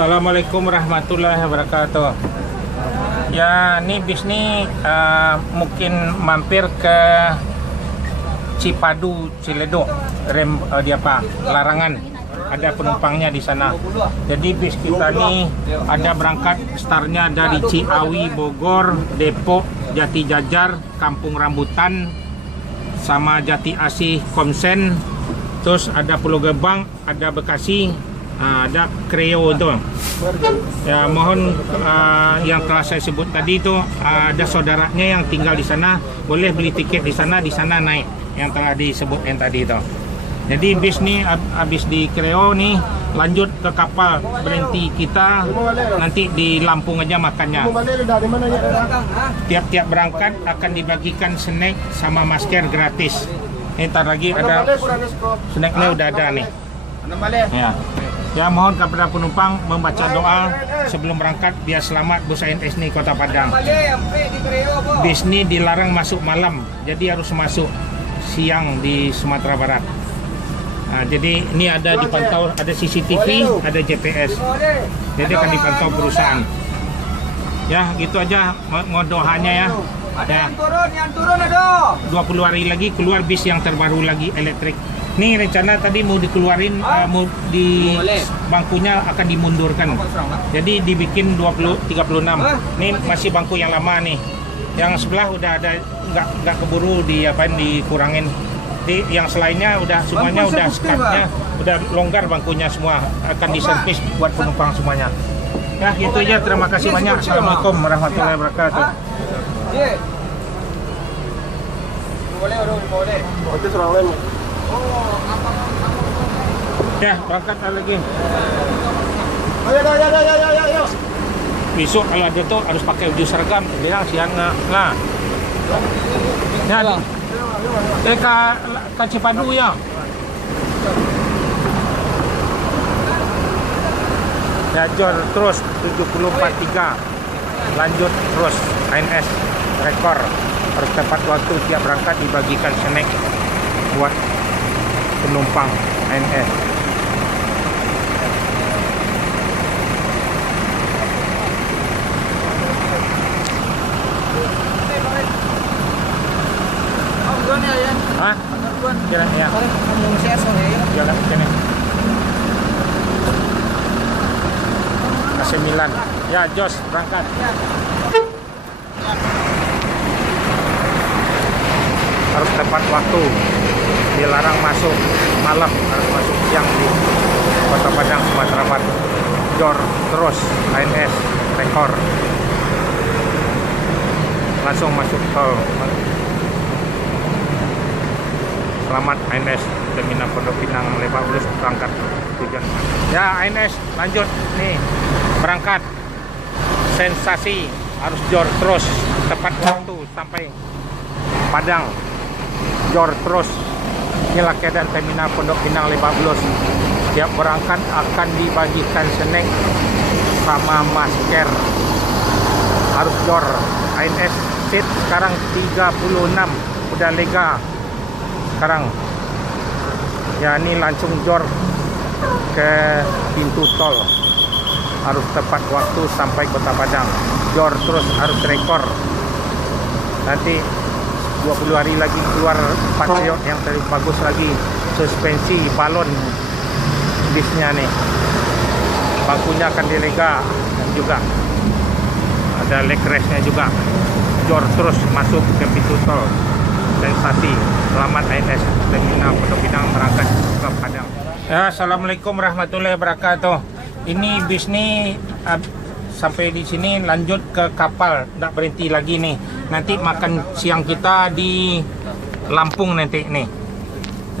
Assalamualaikum warahmatullahi wabarakatuh. Ya, ini bis nih mungkin mampir ke Cipadu, Ciledug, Larangan. Ada penumpangnya di sana. Jadi bis kita nih ada berangkat startnya dari Ciawi, Bogor, Depok, Jati Jajar, Kampung Rambutan, sama Jati Asih, Komsen. Terus ada Pulau Gebang, ada Bekasi, ada Kreo itu. Ya, mohon yang telah saya sebut tadi itu ada saudaranya yang tinggal di sana, boleh beli tiket di sana naik yang telah disebut yang tadi itu. Jadi bis nih habis di Kreo nih lanjut ke kapal, berhenti kita nanti di Lampung aja makannya. Tiap-tiap berangkat akan dibagikan snack sama masker gratis. Ini ntar lagi ada snacknya udah ada nih. Ya, mohon kepada penumpang membaca doa sebelum berangkat biar selamat bus ANS nih Kota Padang. Bis ini dilarang masuk malam, jadi harus masuk siang di Sumatera Barat. Nah, jadi ini ada dipantau, ada CCTV, ada GPS. Jadi akan dipantau perusahaan. Ya, gitu aja doanya ya. Yang turun ada. 20 hari lagi keluar bis yang terbaru lagi elektrik. Nih rencana tadi mau dikeluarin, mau di bangkunya akan dimundurkan. Jadi dibikin 36. Ini masih bangku yang lama nih. Yang sebelah udah ada nggak keburu dikurangin. Yang selainnya udah semuanya udah skatnya udah longgar, bangkunya semua akan diservis buat penumpang semuanya. Ya gitu aja, terima kasih banyak. Assalamualaikum warahmatullahi wabarakatuh. Ya, berangkat lagi. Ayo. Besok kalau ada tuh harus pakai baju seragam, bilang siang nggak. Ya, ke Cipadu ya. Ya, Jor terus 743. Lanjut terus ANS rekor. Harus tepat waktu tiap berangkat dibagikan snack buat penumpang ANS. Hah? Kira ya. Jalan sini. Ke-9. Ya, Jos berangkat. Harus tepat waktu. Dilarang masuk malam, harus masuk siang di Kota Padang, Sumatera Barat. Jor terus ANS rekor. Langsung masuk tol. Selamat ANS Terminal Pondok Pinang Lebak Bulus berangkat tujuan. Ya, ANS lanjut nih berangkat. Sensasi harus jor terus tepat waktu sampai Padang. Jor terus. Inilah keadaan Terminal Pondok Pinang Lebak Bulus. Tiap berangkat akan dibagikan snack sama masker. Harus jor. ANS seat sekarang 36, udah lega. Sekarang ya, ini langsung jor ke pintu tol, harus tepat waktu sampai Kota Padang. Jor terus harus rekor. Nanti 20 hari lagi keluar Patriot yang lebih bagus lagi, suspensi balon bisnya nih, bangkunya akan dilega juga, ada leg restnya juga. Jor terus masuk ke pintu tol. Sensasi, selamat ANS Terminal Pondok Pinang berangkat ke Padang. Ya, Assalamualaikum warahmatullahi wabarakatuh. Ini bis nih sampai di sini lanjut ke kapal, nggak berhenti lagi nih. Nanti makan siang kita di Lampung nanti nih.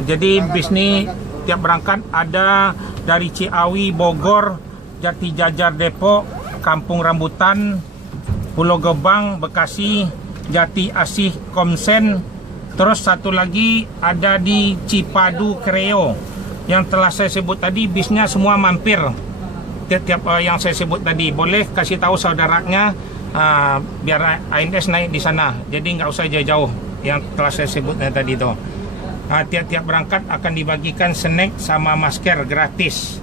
Jadi bis nih tiap berangkat ada dari Ciawi, Bogor, Jati Jajar, Depok, Kampung Rambutan, Pulau Gebang, Bekasi, Jati Asih, Komsen. Terus satu lagi ada di Cipadu, Kreo. Yang telah saya sebut tadi bisnya semua mampir. Tiap yang saya sebut tadi boleh kasih tahu saudaranya biar ANS naik di sana. Jadi nggak usah jauh-jauh yang telah saya sebut tadi itu. Tiap-tiap berangkat akan dibagikan snack sama masker gratis.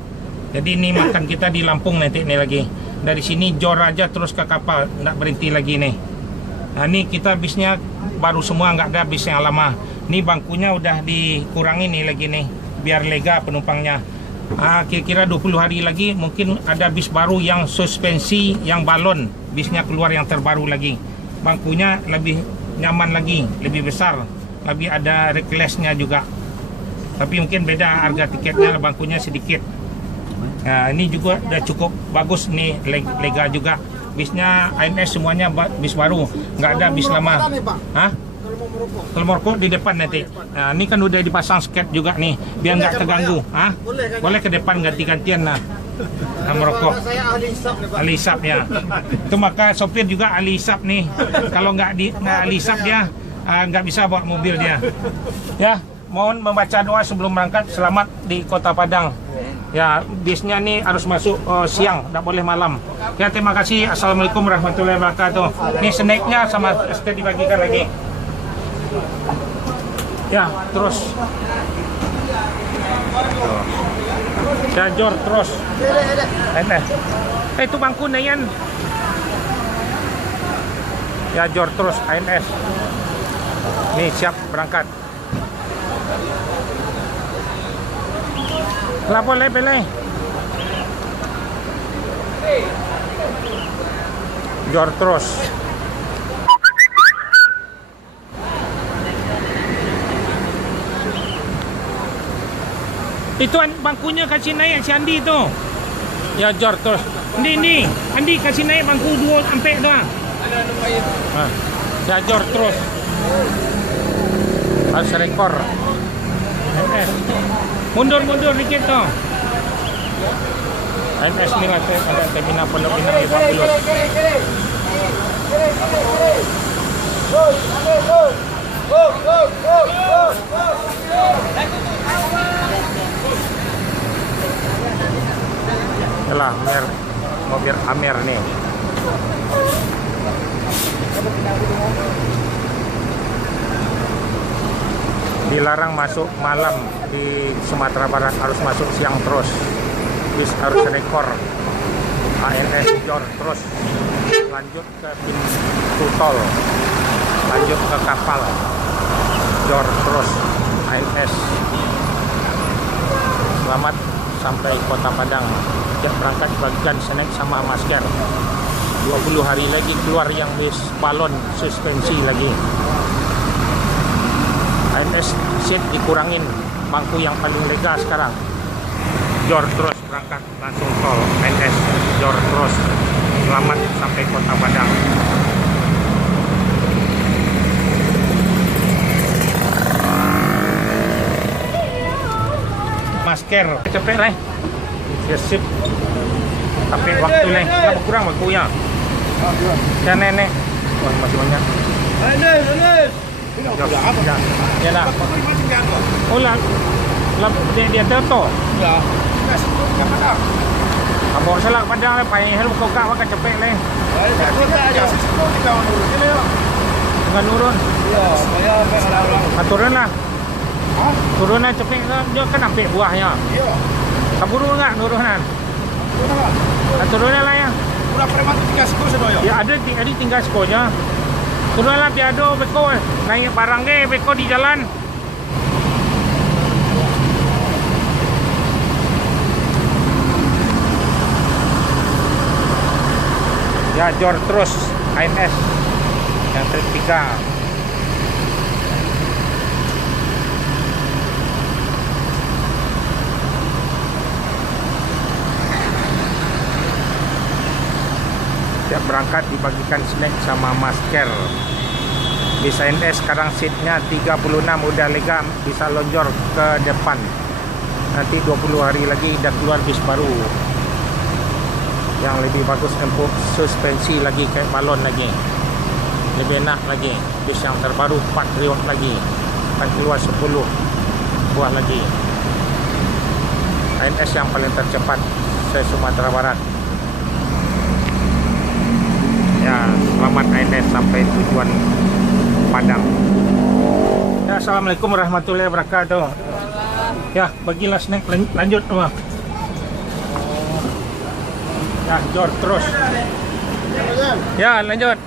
Jadi ini makan kita di Lampung nanti nih lagi. Dari sini jor aja terus ke kapal, nggak berhenti lagi nih. Nah ini kita bisnya baru semua, nggak ada bis yang lama. Ini bangkunya udah dikurangi nih lagi nih, biar lega penumpangnya. Kira-kira 20 hari lagi mungkin ada bis baru yang suspensi, yang balon. Bisnya keluar yang terbaru lagi. Bangkunya lebih nyaman lagi, lebih besar. Lebih ada reckless-nya juga. Tapi mungkin beda harga tiketnya, bangkunya sedikit. Nah ini juga udah cukup bagus nih, lega juga. Bisnya ANS semuanya bis baru, nggak ada bis lama. Hah? Kalau merokok di depan nanti. Nah, ini kan udah dipasang sket juga nih, biar nggak terganggu. Hah? Boleh ke depan ganti-gantian nah. Merokok. Ahli hisap ya. Itu maka sopir juga ahli hisap nih. Kalau nggak ahli hisap dia nggak bisa bawa mobil dia. Ya, mohon membaca doa sebelum berangkat. Selamat di Kota Padang. Ya, bisnya nih harus masuk siang, tidak boleh malam. Ya, terima kasih. Assalamualaikum warahmatullahi wabarakatuh. Ini snacknya sama es teh dibagikan lagi. Ya, terus. Ya, jor terus. Itu bangku Nayan. Ya, jor terus ANS. Nih siap berangkat. Lah boleh. Jor terus. Itu bangkunya kasih naik si Andi itu. Ya jor terus. Ini Andi kasih naik bangku 2 sampai doang. Ya jor terus. Harus rekor. Mundur dikit tuh. ANS nih lah, ada terminal Pondok Pinang 50. Yalah, mobil Amer nih. Dilarang masuk malam di Sumatera Barat, harus masuk siang terus. Bis harus rekor. ANS jor terus. Lanjut ke pintu tol. Lanjut ke kapal. Jor terus. ANS. Selamat sampai Kota Padang. Tiap berangkat bagikan snack sama masker. 20 hari lagi keluar yang bis balon suspensi lagi. ANS seat dikurangin, bangku yang paling lega sekarang. Jor terus berangkat langsung tol. ANS jor terus. Selamat sampai Kota Padang. Masker cepet lah. Ya sip. Tapi waktu lah, berapa kurang waktunya? Ya nenek. Wah masih banyak. Ya lah. Oh lah, dia terto. Ya. Kamu salah Padang lah, payah helm kau kak makan cepet lah. Dengan nurun. Iya, saya sampai turun lah. Turun lah cepet lah, dia kan ambil buahnya. Iya. Kaburu enggak nurunan? Turun lah ya. Udah pernah tinggal sko sedoyo. Ya ada tinggal skonya. Turunlah piado beko naik barang deh beko di jalan. Ya jor terus ANS yang ketiga. Tiap berangkat dibagikan snack sama masker. Bis ANS sekarang seatnya 36 udah lega, bisa lonjor ke depan. Nanti 20 hari lagi udah keluar bis baru yang lebih bagus, empuk suspensi lagi kayak balon lagi, lebih enak lagi. Bis yang terbaru Patriot lagi akan keluar 10 buah lagi. ANS yang paling tercepat se Sumatera Barat. Ya, selamat ANS sampai tujuan Padang. Ya, assalamualaikum warahmatullahi wabarakatuh. Ya, bagilah snack lanjut, Bang. Ya, jor terus. Ya, lanjut.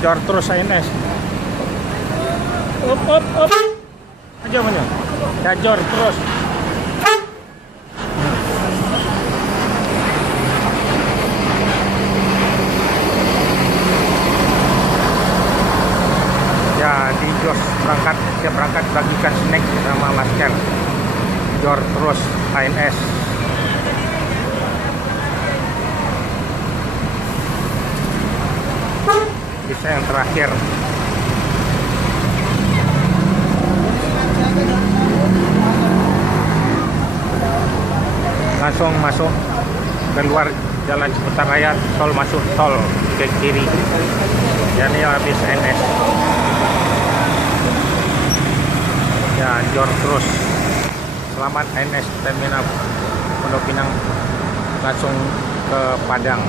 Jor terus Ines. Up. Aja mana? Ya, jor terus. Ya, di jos berangkat, dia berangkat bagikan snack sama masker. Jor terus ANS. Bisa yang terakhir. Langsung masuk keluar Jalan Ciputat Raya, tol masuk tol ke kiri. Jadi habis NS. Ya, jor terus. Selamat NS Terminal Pondok Pinang langsung ke Padang.